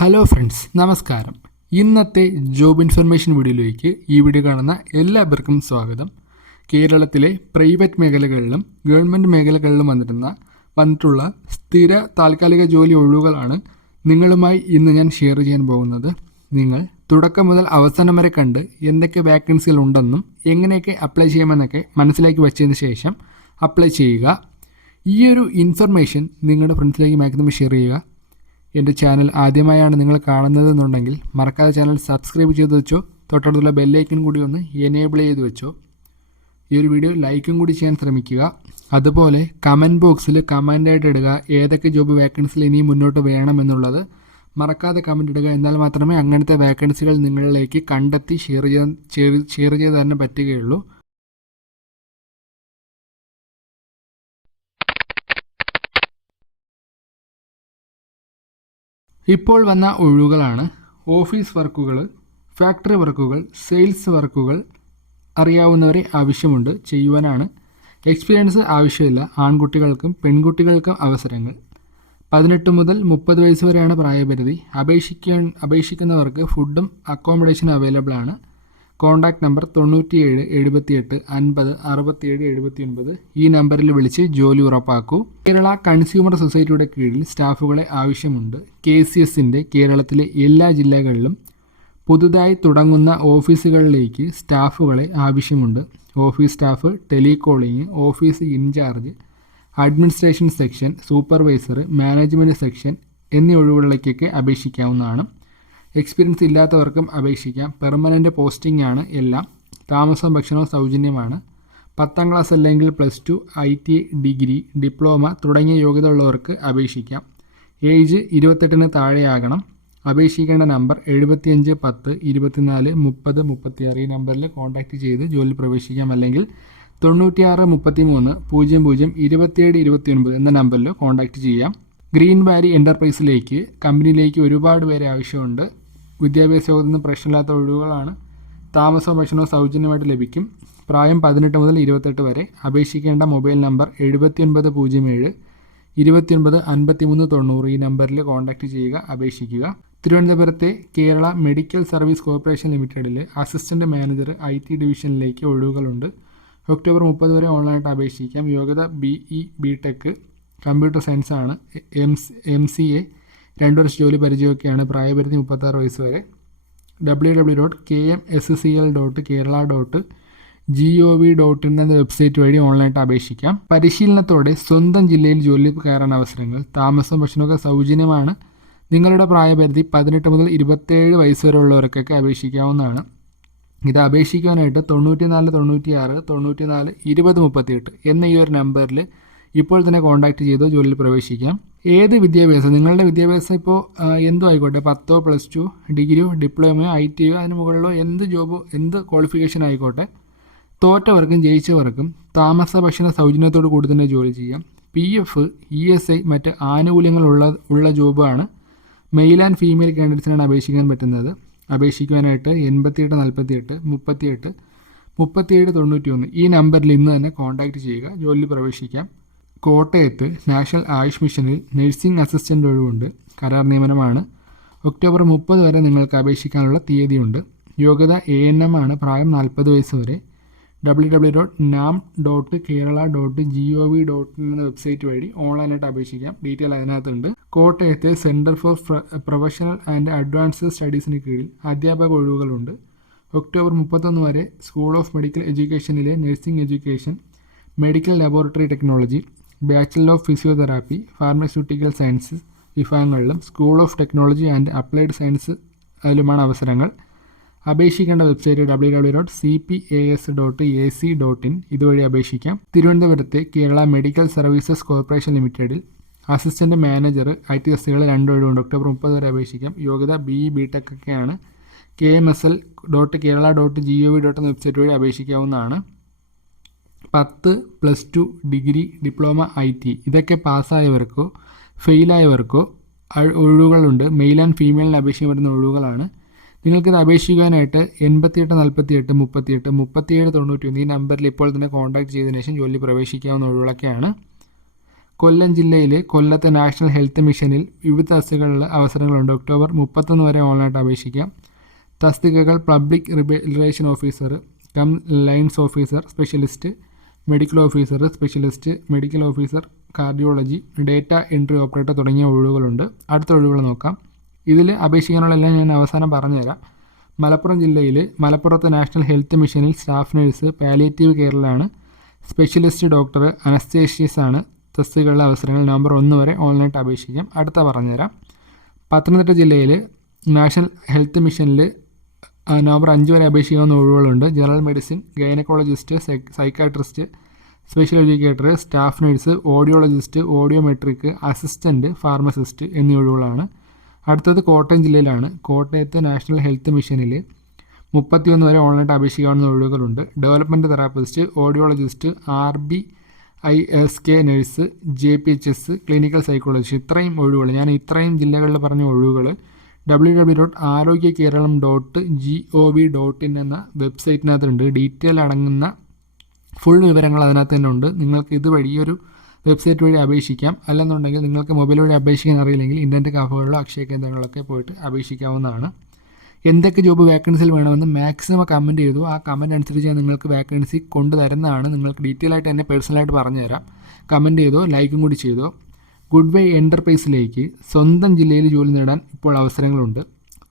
Hello friends നമസ്കാരം. ഇന്നത്തെ job information വീഡിയോയിലേക്ക് ഈ വീഡിയോ കാണുന്ന എല്ലാവർക്കും സ്വാഗതം. കേരളത്തിലെ പ്രൈവറ്റ് മേഖലകളിലും ഗവൺമെന്റ് മേഖലകളിലും വന്നിരുന്ന വന്നിട്ടുള്ള സ്ഥിര താൽക്കാലിക ജോലി ഒഴിവുകളാണ് നിങ്ങളുമായി ഇന്ന് ഞാൻ ഷെയർ ചെയ്യാൻ പോകുന്നത്. നിങ്ങൾ തുടക്കം മുതൽ അവസാനം വരെ കണ്ട് എന്തൊക്കെ വാക്കൻസികൾ ഉണ്ടെന്നും എങ്ങനെയൊക്കെ അപ്ലൈ ചെയ്യാമെന്നൊക്കെ മനസ്സിലാക്കി വെച്ചതിന് ശേഷം അപ്ലൈ ചെയ്യുക. ഈ ഒരു ഇൻഫർമേഷൻ നിങ്ങളുടെ ഫ്രണ്ട്സിലേക്ക് മാക്സിമം ഷെയർ ചെയ്യുക. എന്റെ ചാനൽ ആദ്യമായാണ് നിങ്ങൾ കാണുന്നതെന്നുണ്ടെങ്കിൽ മറക്കാതെ ചാനൽ സബ്സ്ക്രൈബ് ചെയ്ത് വെച്ചോ. തൊട്ടടുത്തുള്ള ബെല്ലൈക്കൺ കൂടി ഒന്ന് എനേബിൾ ചെയ്ത് വെച്ചോ. ഈ ഒരു വീഡിയോ ലൈക്കും കൂടി ചെയ്യാൻ ശ്രമിക്കുക. അതുപോലെ കമന്റ് ബോക്സിൽ കമന്റായിട്ട് ഇടുക. ഏതൊക്കെ ജോബ് വേക്കൻസികൾ ഇനിയും മുന്നോട്ട് വേണമെന്നുള്ളത് മറക്കാതെ കമന്റ് ഇടുക. എന്നാൽ മാത്രമേ അങ്ങനത്തെ വേക്കൻസികൾ നിങ്ങളിലേക്ക് കണ്ടെത്തി ഷെയർ ചെയ്യാൻ ഷെയർ ചെയ്ത് തന്നെ പറ്റുകയുള്ളൂ. ഇപ്പോൾ വന്ന ഒഴിവുകളാണ്. ഓഫീസ് വർക്കുകൾ ഫാക്ടറി വർക്കുകൾ സെയിൽസ് വർക്കുകൾ അറിയാവുന്നവരെ ആവശ്യമുണ്ട്. ചെയ്യുവാനാണ് എക്സ്പീരിയൻസ് ആവശ്യമില്ല. ആൺകുട്ടികൾക്കും പെൺകുട്ടികൾക്കും അവസരങ്ങൾ. പതിനെട്ട് മുതൽ മുപ്പത് വയസ്സ് വരെയാണ് പ്രായപരിധി. അപേക്ഷിക്കാൻ അപേക്ഷിക്കുന്നവർക്ക് ഫുഡും അക്കോമഡേഷനും അവൈലബിൾ ആണ്. കോൺടാക്ട് നമ്പർ തൊണ്ണൂറ്റിയേഴ് എഴുപത്തിയെട്ട് അൻപത് അറുപത്തിയേഴ് എഴുപത്തി ഒൻപത് ഈ നമ്പറിൽ വിളിച്ച് ജോലി ഉറപ്പാക്കൂ. കേരള കൺസ്യൂമർ സൊസൈറ്റിയുടെ കീഴിൽ സ്റ്റാഫുകളെ ആവശ്യമുണ്ട്. കെ സി എസിന്റെ കേരളത്തിലെ എല്ലാ ജില്ലകളിലും പുതുതായി തുടങ്ങുന്ന ഓഫീസുകളിലേക്ക് സ്റ്റാഫുകളെ ആവശ്യമുണ്ട്. Office staff telecalling office in charge administration section supervisor management section എന്നീ ഒഴിവുകളിലേക്കൊക്കെ അപേക്ഷിക്കാവുന്നതാണ്. എക്സ്പീരിയൻസ് ഇല്ലാത്തവർക്കും അപേക്ഷിക്കാം. പെർമനന്റ് പോസ്റ്റിംഗ് ആണ് എല്ലാം. താമസം ഭക്ഷണവും സൗജന്യമാണ്. പത്താം ക്ലാസ് അല്ലെങ്കിൽ plus two I T degree diploma തുടങ്ങിയ യോഗ്യത ഉള്ളവർക്ക് അപേക്ഷിക്കാം. ഏജ് ഇരുപത്തെട്ടിന് താഴെയാകണം. അപേക്ഷിക്കേണ്ട നമ്പർ എഴുപത്തിയഞ്ച് പത്ത് ഇരുപത്തിനാല് മുപ്പത് മുപ്പത്തിയാറ്. ഈ നമ്പറിൽ കോൺടാക്റ്റ് ചെയ്ത് ജോലി പ്രവേശിക്കാം. അല്ലെങ്കിൽ തൊണ്ണൂറ്റിയാറ് മുപ്പത്തി മൂന്ന് പൂജ്യം പൂജ്യം ഇരുപത്തിയേഴ് ഇരുപത്തിയൊൻപത് എന്ന നമ്പറിൽ കോൺടാക്റ്റ് ചെയ്യാം. ഗ്രീൻ വാലി എന്റർപ്രൈസിലേക്ക് കമ്പനിയിലേക്ക് ഒരുപാട് പേരെ ആവശ്യമുണ്ട്. വിദ്യാഭ്യാസ യോഗ്യത നിന്ന് പ്രശ്നമില്ലാത്ത ഒഴിവുകളാണ്. താമസവും ഭക്ഷണവും സൗജന്യമായിട്ട് ലഭിക്കും. പ്രായം പതിനെട്ട് മുതൽ ഇരുപത്തെട്ട് വരെ. അപേക്ഷിക്കേണ്ട മൊബൈൽ നമ്പർ എഴുപത്തിയൊൻപത് പൂജ്യം ഏഴ് ഇരുപത്തിയൊൻപത് അൻപത്തി മൂന്ന് തൊണ്ണൂറ്. ഈ നമ്പറിൽ കോൺടാക്റ്റ് ചെയ്യുക അപേക്ഷിക്കുക. തിരുവനന്തപുരത്തെ കേരള മെഡിക്കൽ സർവീസ് കോർപ്പറേഷൻ ലിമിറ്റഡിൽ അസിസ്റ്റന്റ് മാനേജർ ഐ ടി ഡിവിഷനിലേക്ക് ഒഴിവുകളുണ്ട്. ഒക്ടോബർ മുപ്പത് വരെ ഓൺലൈനായിട്ട് അപേക്ഷിക്കാം. യോഗ്യത B E B tech computer science ആണ് എം എം സി എ രണ്ട് വർഷം ജോലി പരിചയമൊക്കെയാണ് പ്രായപരിധി മുപ്പത്താറ് വയസ്സ് വരെ. W W dot K M S C L dot Kerala dot G O V dot in എന്ന വെബ്സൈറ്റ് വഴി ഓൺലൈനായിട്ട് അപേക്ഷിക്കാം. പരിശീലനത്തോടെ സ്വന്തം ജില്ലയിൽ ജോലി കയറാൻ അവസരങ്ങൾ താമസം ഭക്ഷണമൊക്കെ സൗജന്യമാണ്. നിങ്ങളുടെ പ്രായപരിധി പതിനെട്ട് മുതൽ ഇരുപത്തേഴ് വയസ്സ് വരെ ഉള്ളവർക്കൊക്കെ അപേക്ഷിക്കാവുന്നതാണ്. ഇത് അപേക്ഷിക്കാനായിട്ട് തൊണ്ണൂറ്റി നാല് തൊണ്ണൂറ്റി ആറ് തൊണ്ണൂറ്റി നാല് ഇരുപത് മുപ്പത്തിയെട്ട് എന്ന ഈ ഒരു നമ്പറിൽ ഇപ്പോൾ തന്നെ കോൺടാക്റ്റ് ചെയ്ത് ജോലിയിൽ പ്രവേശിക്കാം. ഏത് വിദ്യാഭ്യാസം? നിങ്ങളുടെ വിദ്യാഭ്യാസം ഇപ്പോൾ എന്തോ ആയിക്കോട്ടെ പത്തോ പ്ലസ് ടു ഡിഗ്രിയോ ഡിപ്ലോമയോ ഐ ടിയോ അതിന് മുകളിലോ എന്ത് ജോബോ എന്ത് ക്വാളിഫിക്കേഷൻ ആയിക്കോട്ടെ തോറ്റവർക്കും ജയിച്ചവർക്കും താമസ ഭക്ഷണ സൗജന്യത്തോട് കൂടി തന്നെ ജോലി ചെയ്യാം. P F E S I മറ്റ് ആനുകൂല്യങ്ങളുള്ള ഉള്ള ജോബാണ് മെയിൽ ആൻഡ് ഫീമെയിൽ കാൻഡിഡേറ്റ്സിനാണ് അപേക്ഷിക്കാൻ പറ്റുന്നത്. അപേക്ഷിക്കുവാനായിട്ട് എൺപത്തിയെട്ട് നാൽപ്പത്തിയെട്ട് മുപ്പത്തിയെട്ട് മുപ്പത്തിയേഴ് തൊണ്ണൂറ്റി ഒന്ന് ഈ നമ്പറിൽ ഇന്ന് തന്നെ കോൺടാക്റ്റ് ചെയ്യുക. ജോലിയിൽ പ്രവേശിക്കാം. കോട്ടയത്ത് നാഷണൽ ആയുഷ് മിഷനിൽ നഴ്സിംഗ് അസിസ്റ്റന്റ് ഒഴിവുണ്ട്. കരാർ നിയമനമാണ്. ഒക്ടോബർ മുപ്പത് വരെ നിങ്ങൾക്ക് അപേക്ഷിക്കാനുള്ള തീയതിയുണ്ട്. യോഗ്യത എ എൻ എം ആണ്. പ്രായം നാൽപ്പത് വയസ്സ് വരെ. ഡബ്ല്യൂ ഡബ്ല്യൂ ഡോട്ട് നാം dot Kerala dot G O V dot എന്ന വെബ്സൈറ്റ് വഴി ഓൺലൈനായിട്ട് അപേക്ഷിക്കാം. ഡീറ്റെയിൽ അതിനകത്തുണ്ട്. കോട്ടയത്തെ centre for professional and advanced സ്റ്റഡീസിന് കീഴിൽ അധ്യാപക ഒഴിവുകളുണ്ട്. ഒക്ടോബർ മുപ്പത്തൊന്ന് വരെ school of medical എഡ്യൂക്കേഷനിലെ nursing education medical laboratory technology bachelor of physiotherapy pharmaceutical science വിഭാഗങ്ങളിലും school of technology and applied science അതിലുമാണ് അവസരങ്ങൾ. അപേക്ഷിക്കേണ്ട website W W dot C P A S dot A C dot in ഇതുവഴി അപേക്ഷിക്കാം. തിരുവനന്തപുരത്തെ Kerala medical services corporation ലിമിറ്റഡിൽ assistant manager I T S രണ്ട് ഒഴിവുണ്ട് October മുപ്പത് വരെ അപേക്ഷിക്കാം. യോഗ്യത ബി ഇ ബി ടെക് ഒക്കെയാണ്. K M S L dot Kerala dot G O V dot എന്ന വെബ്സൈറ്റ് വഴി അപേക്ഷിക്കാവുന്നതാണ്. പത്ത് plus two degree diploma I T. ഇതൊക്കെ പാസ്സായവർക്കോ ഫെയിലായവർക്കോ ഒഴിവുകളുണ്ട്. മെയിൽ ആൻഡ് ഫീമെയിലിന് അപേക്ഷിക്കാൻ വരുന്ന ഒഴിവുകളാണ്. നിങ്ങൾക്കിത് അപേക്ഷിക്കാനായിട്ട് എൺപത്തിയെട്ട് നാൽപ്പത്തിയെട്ട് മുപ്പത്തിയെട്ട് മുപ്പത്തിയേഴ് തൊണ്ണൂറ്റി ഒന്ന് ഈ നമ്പറിൽ ഇപ്പോൾ തന്നെ കോൺടാക്ട് ചെയ്തതിനു ശേഷം ജോലി പ്രവേശിക്കാവുന്ന ഒഴിവുകളൊക്കെയാണ്. കൊല്ലം ജില്ലയിലെ കൊല്ലത്തെ നാഷണൽ ഹെൽത്ത് മിഷനിൽ വിവിധ തസ്തികകളിൽ അവസരങ്ങളുണ്ട്. ഒക്ടോബർ മുപ്പത്തൊന്ന് വരെ ഓൺലൈനായിട്ട് അപേക്ഷിക്കാം. തസ്തികകൾ public relation officer cum lines officer specialist medical officer specialist medical officer cardiology data entry operator തുടങ്ങിയ ഒഴിവുകളുണ്ട്. അടുത്ത ഒഴിവുകൾ നോക്കാം. ഇതിൽ അപേക്ഷിക്കാനുള്ളതെല്ലാം ഞാൻ അവസാനം പറഞ്ഞുതരാം. മലപ്പുറം ജില്ലയിൽ മലപ്പുറത്ത് നാഷണൽ ഹെൽത്ത് മിഷനിൽ സ്റ്റാഫ് നഴ്സ് പാലിയേറ്റീവ് കെയറിലാണ് സ്പെഷ്യലിസ്റ്റ് ഡോക്ടർ അനസ്തേഷ്യസ് ആണ്. തസ്തികകളിലെ അവസരങ്ങൾ നവംബർ ഒന്ന് വരെ ഓൺലൈനായിട്ട് അപേക്ഷിക്കാം. അടുത്ത പറഞ്ഞുതരാം. പത്തനംതിട്ട ജില്ലയിൽ നാഷണൽ ഹെൽത്ത് മിഷനിൽ നവംബർ അഞ്ച് വരെ അപേക്ഷിക്കാവുന്ന ഒഴിവുകളുണ്ട് general medicine gynaecologist psychiatrist special educator staff nurse audiologist audiometric assistant pharmacist എന്നീ ഒഴിവുകളാണ്. അടുത്തത് കോട്ടയം ജില്ലയിലാണ്. കോട്ടയത്ത് നാഷണൽ ഹെൽത്ത് മിഷനിൽ മുപ്പത്തിയൊന്ന് വരെ ഓൺലൈനായിട്ട് അപേക്ഷിക്കാവുന്ന ഒഴിവുകളുണ്ട്. Development therapist audiologist R B I S K nurse J P H S clinical psychologist ഇത്രയും ഒഴിവുകൾ ഞാൻ ഇത്രയും ജില്ലകളിൽ പറഞ്ഞ ഒഴിവുകൾ W W dot Arogya Keralam dot G O V dot in എന്ന വെബ്സൈറ്റിനകത്തുണ്ട് ഡീറ്റെയിൽ അടങ്ങുന്ന ഫുൾ വിവരങ്ങൾ അതിനകത്ത് തന്നെ ഉണ്ട്. നിങ്ങൾക്ക് ഇത് വഴി ഒരു വെബ്സൈറ്റ് വഴി അപേക്ഷിക്കാം. അല്ലെന്നുണ്ടെങ്കിൽ നിങ്ങൾക്ക് മൊബൈൽ വഴി അപേക്ഷിക്കാൻ അറിയില്ലെങ്കിൽ ഇന്റർനെറ്റ് കാഫകളിലോ അക്ഷയ കേന്ദ്രങ്ങളിലൊക്കെ പോയിട്ട് അപേക്ഷിക്കാവുന്നതാണ്. എന്തൊക്കെ ജോബ് വേക്കൻസിയിൽ വേണമെന്ന് മാക്സിമം കമന്റ് ചെയ്തു. ആ കമന്റ് അനുസരിച്ച് ഞാൻ നിങ്ങൾക്ക് വേക്കൻസി കൊണ്ടുതരുന്നതാണ്. നിങ്ങൾക്ക് ഡീറ്റെയിൽ ആയിട്ട് എന്നെ പേഴ്സണലായിട്ട് പറഞ്ഞുതരാം. കമന്റ് ചെയ്തോ ലൈക്കും കൂടി ചെയ്തോ. ഗുഡ് വേ എന്റർപ്രൈസിലേക്ക് സ്വന്തം ജില്ലയിൽ ജോലി നേടാൻ ഇപ്പോൾ അവസരങ്ങളുണ്ട്.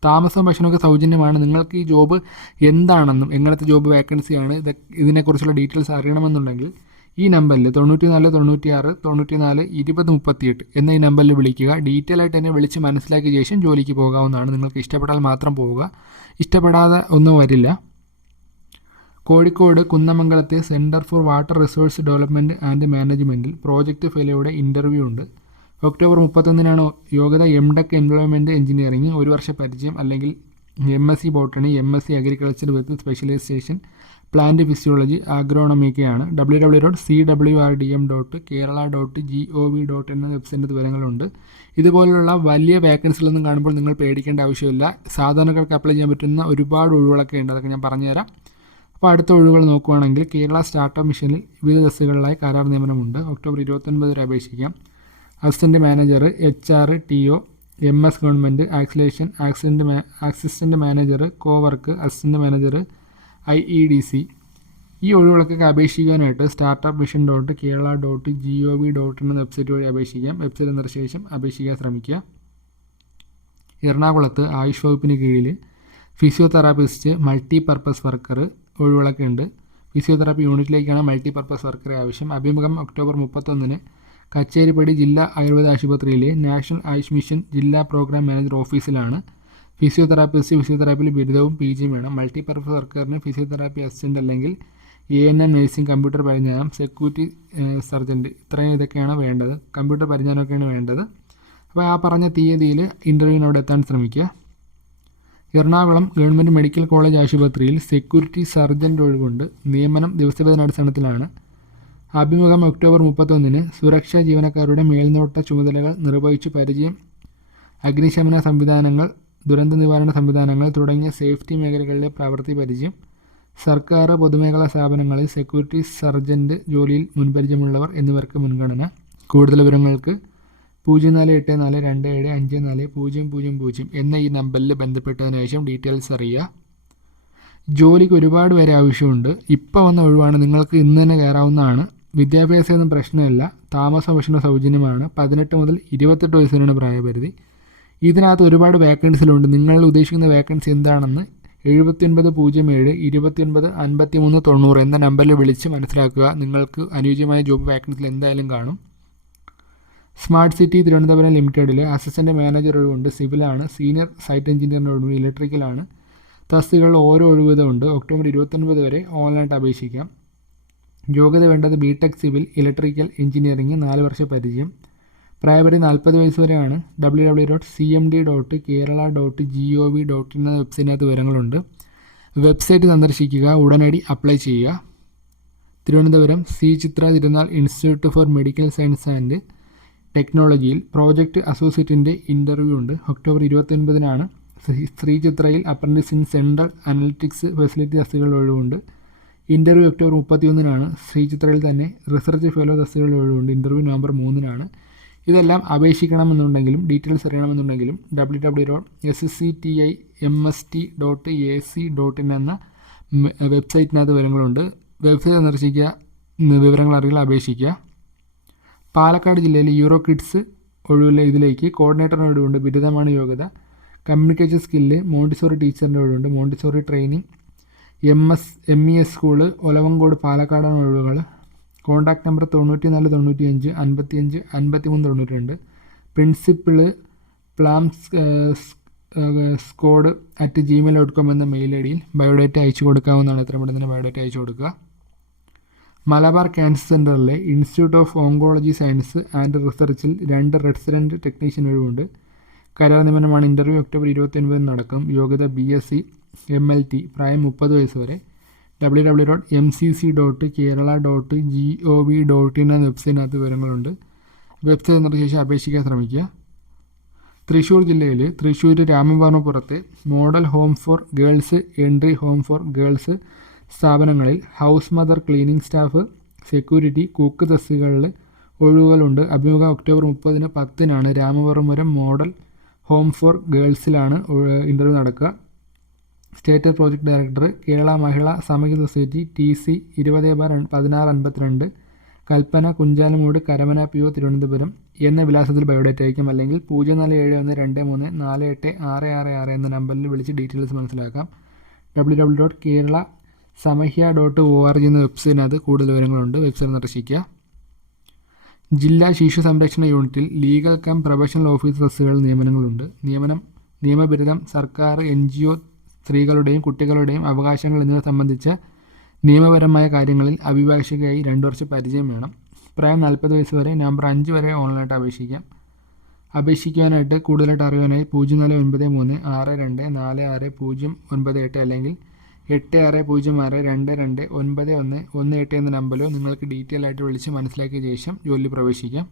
താമസവും ഭക്ഷണമൊക്കെ സൗജന്യമാണ്. നിങ്ങൾക്ക് ഈ ജോബ് എന്താണെന്നും എങ്ങനത്തെ ജോബ് വേക്കൻസിയാണ് ആണ് ഇതിനെക്കുറിച്ചുള്ള ഡീറ്റെയിൽസ് അറിയണമെന്നുണ്ടെങ്കിൽ ഈ നമ്പറിൽ തൊണ്ണൂറ്റി നാല് തൊണ്ണൂറ്റി ആറ് തൊണ്ണൂറ്റി നാല് ഇരുപത് മുപ്പത്തിയെട്ട് എന്ന ഈ നമ്പറിൽ വിളിക്കുക. ഡീറ്റെയിൽ ആയിട്ട് എന്നെ വിളിച്ച് മനസ്സിലാക്കിയ ശേഷം ജോലിക്ക് പോകാവുന്നതാണ്. നിങ്ങൾക്ക് ഇഷ്ടപ്പെട്ടാൽ മാത്രം പോവുക. ഇഷ്ടപ്പെടാതെ ഒന്നും വരില്ല. Kozhikode കുന്നമംഗലത്തെ centre for water resource development and മാനേജ്മെന്റിൽ പ്രോജക്റ്റ് ഫെലയുടെ ഇന്റർവ്യൂ ഉണ്ട്. ഒക്ടോബർ മുപ്പത്തൊന്നിനാണ് യോഗ്യത എം ടെക് എംപ്ലോയ്മെന്റ് എഞ്ചിനീയറിംഗ് ഒരു വർഷ പരിചയം അല്ലെങ്കിൽ M S C botany M S C agriculture with specialisation plant physiology ആഗ്രോണമിക്കയാണ് W W dot C W R D M dot Kerala dot G O V dot എന്ന വെബ്സൈറ്റിന്റെ വിവരങ്ങളുണ്ട്. ഇതുപോലുള്ള വലിയ വേക്കൻസികളൊന്നും കാണുമ്പോൾ നിങ്ങൾ പേടിക്കേണ്ട ആവശ്യമില്ല. സാധാരണക്കാർക്ക് അപ്ലൈ ചെയ്യാൻ പറ്റുന്ന ഒരുപാട് ഒഴിവുകളൊക്കെ ഉണ്ട്. അതൊക്കെ ഞാൻ പറഞ്ഞുതരാം. അപ്പോൾ അടുത്ത ഒഴിവുകൾ നോക്കുകയാണെങ്കിൽ കേരള സ്റ്റാർട്ടപ്പ് മിഷനിൽ വിവിധ തസ്തികളിലായി കരാർ നിയമനമുണ്ട്. ഒക്ടോബർ ഇരുപത്തൊൻപത് വരെ അപേക്ഷിക്കാം. Assistant manager H R T O M S government acceleration accident മാ assistant manager cowork assistant manager I E D C. ഈ ഒഴിവുകളൊക്കെ അപേക്ഷിക്കാനായിട്ട് startup mission dot Kerala dot G O V dot എന്ന വെബ്സൈറ്റ് വഴി അപേക്ഷിക്കാം. Website എന്നതിന് ശേഷം അപേക്ഷിക്കാൻ ശ്രമിക്കുക. എറണാകുളത്ത് ആയുഷ് വകുപ്പിന് കീഴിൽ ഫിസിയോതെറാപ്പിസ്റ്റ് മൾട്ടി പർപ്പസ് വർക്കർ ഒഴിവുകളൊക്കെ ഉണ്ട്. ഫിസിയോതെറാപ്പി യൂണിറ്റിലേക്കാണ് മൾട്ടി പർപ്പസ് വർക്കറെ ആവശ്യം. അഭിമുഖം ഒക്ടോബർ മുപ്പത്തൊന്നിന് കച്ചേരിപ്പടി ജില്ലാ ആയുർവേദ ആശുപത്രിയിലെ നാഷണൽ ആയുഷ് മിഷൻ ജില്ലാ പ്രോഗ്രാം മാനേജർ ഓഫീസിലാണ് ഫിസിയോതെറാപ്പിസ്റ്റ് ഫിസിയോതെറാപ്പിയിൽ ബിരുദവും പി ജിയും വേണം. മൾട്ടിപർപ്പസ് വർക്കറിന് ഫിസിയോതെറാപ്പി അസിസ്റ്റന്റ് അല്ലെങ്കിൽ A N M nursing computer പരിജ്ഞാനം സെക്യൂരിറ്റി സർജന്റ് ഇത്രയും ഇതൊക്കെയാണ് വേണ്ടത്. കമ്പ്യൂട്ടർ പരിജ്ഞാനമൊക്കെയാണ് വേണ്ടത്. അപ്പോൾ ആ പറഞ്ഞ തീയതിയിൽ ഇന്റർവ്യൂവിന് അവിടെ എത്താൻ ശ്രമിക്കുക. എറണാകുളം ഗവൺമെന്റ് മെഡിക്കൽ കോളേജ് ആശുപത്രിയിൽ സെക്യൂരിറ്റി സർജന്റ് ഒഴിവുണ്ട്. നിയമനം ദിവസവേതനാടിസ്ഥാനത്തിലാണ്. അഭിമുഖം ഒക്ടോബർ മുപ്പത്തൊന്നിന് സുരക്ഷാ ജീവനക്കാരുടെ മേൽനോട്ട ചുമതലകൾ നിർവഹിച്ചു പരിചയം അഗ്നിശമന സംവിധാനങ്ങൾ ദുരന്ത നിവാരണ സംവിധാനങ്ങൾ തുടങ്ങിയ സേഫ്റ്റി മേഖലകളിലെ പ്രവൃത്തി പരിചയം സർക്കാർ പൊതുമേഖലാ സ്ഥാപനങ്ങളിൽ സെക്യൂരിറ്റി സർജന്റ് ജോലിയിൽ മുൻപരിചയമുള്ളവർ എന്നിവർക്ക് മുൻഗണന. കൂടുതൽ വിവരങ്ങൾക്ക് പൂജ്യം നാല് എട്ട് നാല് രണ്ട് ഏഴ് അഞ്ച് നാല് പൂജ്യം പൂജ്യം പൂജ്യം എന്ന ഈ നമ്പറിൽ ബന്ധപ്പെട്ടതിന് ശേഷം ഡീറ്റെയിൽസ് അറിയുക. ജോലിക്ക് ഒരുപാട് പേരെ ആവശ്യമുണ്ട്. ഇപ്പോൾ വന്ന ഒഴിവാണ് നിങ്ങൾക്ക് ഇന്ന് തന്നെ കയറാവുന്നതാണ്. വിദ്യാഭ്യാസമൊന്നും പ്രശ്നമില്ല. താമസ ഭക്ഷണ സൗജന്യമാണ്. പതിനെട്ട് മുതൽ ഇരുപത്തെട്ട് വയസ്സിനാണ് പ്രായപരിധി. ഇതിനകത്ത് ഒരുപാട് വേക്കൻസികളുണ്ട് നിങ്ങൾ ഉദ്ദേശിക്കുന്ന വേക്കൻസി എന്താണെന്ന് എഴുപത്തിയൊൻപത് പൂജ്യം ഏഴ് ഇരുപത്തിയൊൻപത് അൻപത്തി മൂന്ന് തൊണ്ണൂറ് എന്ന നമ്പറിൽ വിളിച്ച് മനസ്സിലാക്കുക. നിങ്ങൾക്ക് അനുയോജ്യമായ ജോബ് വേക്കൻസിൽ എന്തായാലും കാണും. സ്മാർട്ട് സിറ്റി തിരുവനന്തപുരം ലിമിറ്റഡിൽ അസിസ്റ്റന്റ് മാനേജർ ഒഴിവുണ്ട്. സിവിലാണ് സീനിയർ സൈറ്റ് എഞ്ചിനീയറിന്റെ ഒഴിവ് ഇലക്ട്രിക്കലാണ് തസ്തികകളിൽ ഓരോ ഒഴിവുകളുണ്ട് ഒക്ടോബർ ഇരുപത്തൊൻപത് വരെ ഓൺലൈനായിട്ട് അപേക്ഷിക്കാം. യോഗ്യത വേണ്ടത് B tech civil electrical engineering നാല് വർഷ പരിചയം. പ്രായപരി നാൽപ്പത് വയസ്സ് വരെയാണ്. W W dot C M D dot Kerala dot G O V dot in എന്ന വെബ്സൈറ്റിനകത്ത് വിവരങ്ങളുണ്ട്. വെബ്സൈറ്റ് സന്ദർശിക്കുക ഉടനടി അപ്ലൈ ചെയ്യുക. Thiruvananthapuram C Chitra Tirunal institute for medical science and ടെക്നോളജിയിൽ പ്രോജക്റ്റ് അസോസിയേറ്റിന്റെ ഇന്റർവ്യൂ ഉണ്ട്. ഒക്ടോബർ ഇരുപത്തൊൻപതിനാണ്. Sree ചിത്രയിൽ apprentice in central analytics facility തസ്തികൾ ഒഴിവുണ്ട്. ഇന്റർവ്യൂ ഒക്ടോബർ മുപ്പത്തിയൊന്നിനാണ്. ശ്രീചിത്രയിൽ തന്നെ റിസർച്ച് ഫെലോ തസ്തികകൾ ഒഴിവുണ്ട് ഇന്റർവ്യൂ നവംബർ മൂന്നിനാണ്. ഇതെല്ലാം അപേക്ഷിക്കണമെന്നുണ്ടെങ്കിലും details അറിയണമെന്നുണ്ടെങ്കിലും W W dot S C T I M S T dot A C dot in എന്ന വെബ്സൈറ്റിനകത്ത് വിവരങ്ങളുണ്ട്. വെബ്സൈറ്റ് സന്ദർശിക്കുക വിവരങ്ങൾ അറിയാൻ അപേക്ഷിക്കുക. പാലക്കാട് ജില്ലയിലെ യൂറോ കിഡ്സ് ഒഴിവുള്ള ഇതിലേക്ക് കോർഡിനേറ്ററിന് ഒഴിവുണ്ട് ബിരുദമാണ് യോഗ്യത. കമ്മ്യൂണിക്കേഷൻ സ്കില്ല് മോണ്ടിസോറി ടീച്ചറിന്റെ ഒഴിവുണ്ട് Montessori training. M S M E S school Olavakkode പാലക്കാടാണ് ഒഴിവുകൾ. കോൺടാക്ട് നമ്പർ തൊണ്ണൂറ്റി നാല് തൊണ്ണൂറ്റി അഞ്ച് അൻപത്തി അഞ്ച് അൻപത്തി മൂന്ന് തൊണ്ണൂറ്റി രണ്ട് പ്രിൻസിപ്പിൾ പ്ലാംസ് squad at Gmail dot com എന്ന മെയിൽ ഐ ഡിയിൽ ബയോഡേറ്റ അയച്ചു കൊടുക്കാവുന്നതാണ്. എത്രയും പെട്ടെന്ന് തന്നെ ബയോഡേറ്റ അയച്ചു കൊടുക്കുക. മലബാർ ക്യാൻസർ സെന്ററിലെ institute of oncology science and റിസർച്ചിൽ രണ്ട് റെസിഡന്റ് ടെക്നീഷ്യൻ ഒഴിവുണ്ട്. കരാർ നിയമനമാണ് ഇന്റർവ്യൂ ഒക്ടോബർ ഇരുപത്തി ഒൻപതിന് നടക്കും. യോഗ്യത B S C M L T പ്രായം മുപ്പത് വയസ്സ് വരെ. W W dot M C C dot Kerala dot G O V dot in എന്ന വെബ്സൈറ്റിനകത്ത് വിവരങ്ങളുണ്ട്. വെബ്സൈറ്റ് എന്നതിന് ശേഷം അപേക്ഷിക്കാൻ ശ്രമിക്കുക. തൃശ്ശൂർ ജില്ലയിൽ Thrissur രാമവർമ്മപുറത്തെ model home for girls entry home for girls സ്ഥാപനങ്ങളിൽ house mother cleaning staff security cook തസ്തികളിൽ ഒഴിവുകളുണ്ട്. അഭിമുഖം ഒക്ടോബർ മുപ്പതിന് പത്തിനാണ് രാമവർമ്മപുരം മോഡൽ ഹോം ഫോർ ഗേൾസിലാണ് ഇന്റർവ്യൂ നടക്കുക. State project director Kerala Mahila സാമൂഹ്യ സൊസൈറ്റി ടി സി ഇരുപത് ബാർ പതിനാറ് അൻപത്തിരണ്ട് കൽപ്പന കുഞ്ചാലമൂട് കരമന പി ഒ തിരുവനന്തപുരം എന്ന വിലാസത്തിൽ ബയോഡേറ്റ അയക്കും അല്ലെങ്കിൽ പൂജ്യം നാല് ഏഴ് ഒന്ന് രണ്ട് മൂന്ന് നാല് എട്ട് ആറ് ആറ് ആറ് എന്ന നമ്പറിൽ വിളിച്ച് ഡീറ്റെയിൽസ് മനസ്സിലാക്കാം. W W dot Kerala Samakhya dot O R G എന്ന വെബ്സൈറ്റിനകത്ത് കൂടുതൽ വിവരങ്ങളുണ്ട്. വെബ്സൈറ്റ് സന്ദർശിക്കുക. ജില്ലാ ശിശു സംരക്ഷണ യൂണിറ്റിൽ ലീഗൽ കം പ്രൊഫഷണൽ ഓഫീസർ തസ്തികകൾ നിയമനങ്ങളുണ്ട്. നിയമനം നിയമബിരുദം സർക്കാർ എൻ ജി ഒ സ്ത്രീകളുടെയും കുട്ടികളുടെയും അവകാശങ്ങൾ എന്നിവ സംബന്ധിച്ച നിയമപരമായ കാര്യങ്ങളിൽ അഭിഭാഷകയായി രണ്ട് വർഷം പരിചയം വേണം. പ്രായം നാൽപ്പത് വയസ്സ് വരെ നവംബർ അഞ്ച് വരെ ഓൺലൈനായിട്ട് അപേക്ഷിക്കാം. അപേക്ഷിക്കുവാനായിട്ട് കൂടുതലായിട്ട് അറിയാനായി പൂജ്യം നാല് ഒൻപത് മൂന്ന് ആറ് രണ്ട് നാല് ആറ് പൂജ്യം ഒൻപത് എട്ട് അല്ലെങ്കിൽ എട്ട് ആറ് പൂജ്യം ആറ് രണ്ട് രണ്ട് ഒൻപത് ഒന്ന് ഒന്ന് എട്ട് എന്ന നമ്പറിലോ നിങ്ങൾക്ക് ഡീറ്റെയിൽ ആയിട്ട് വിളിച്ച് മനസ്സിലാക്കിയ ശേഷം ജോലിയിൽ പ്രവേശിക്കാം.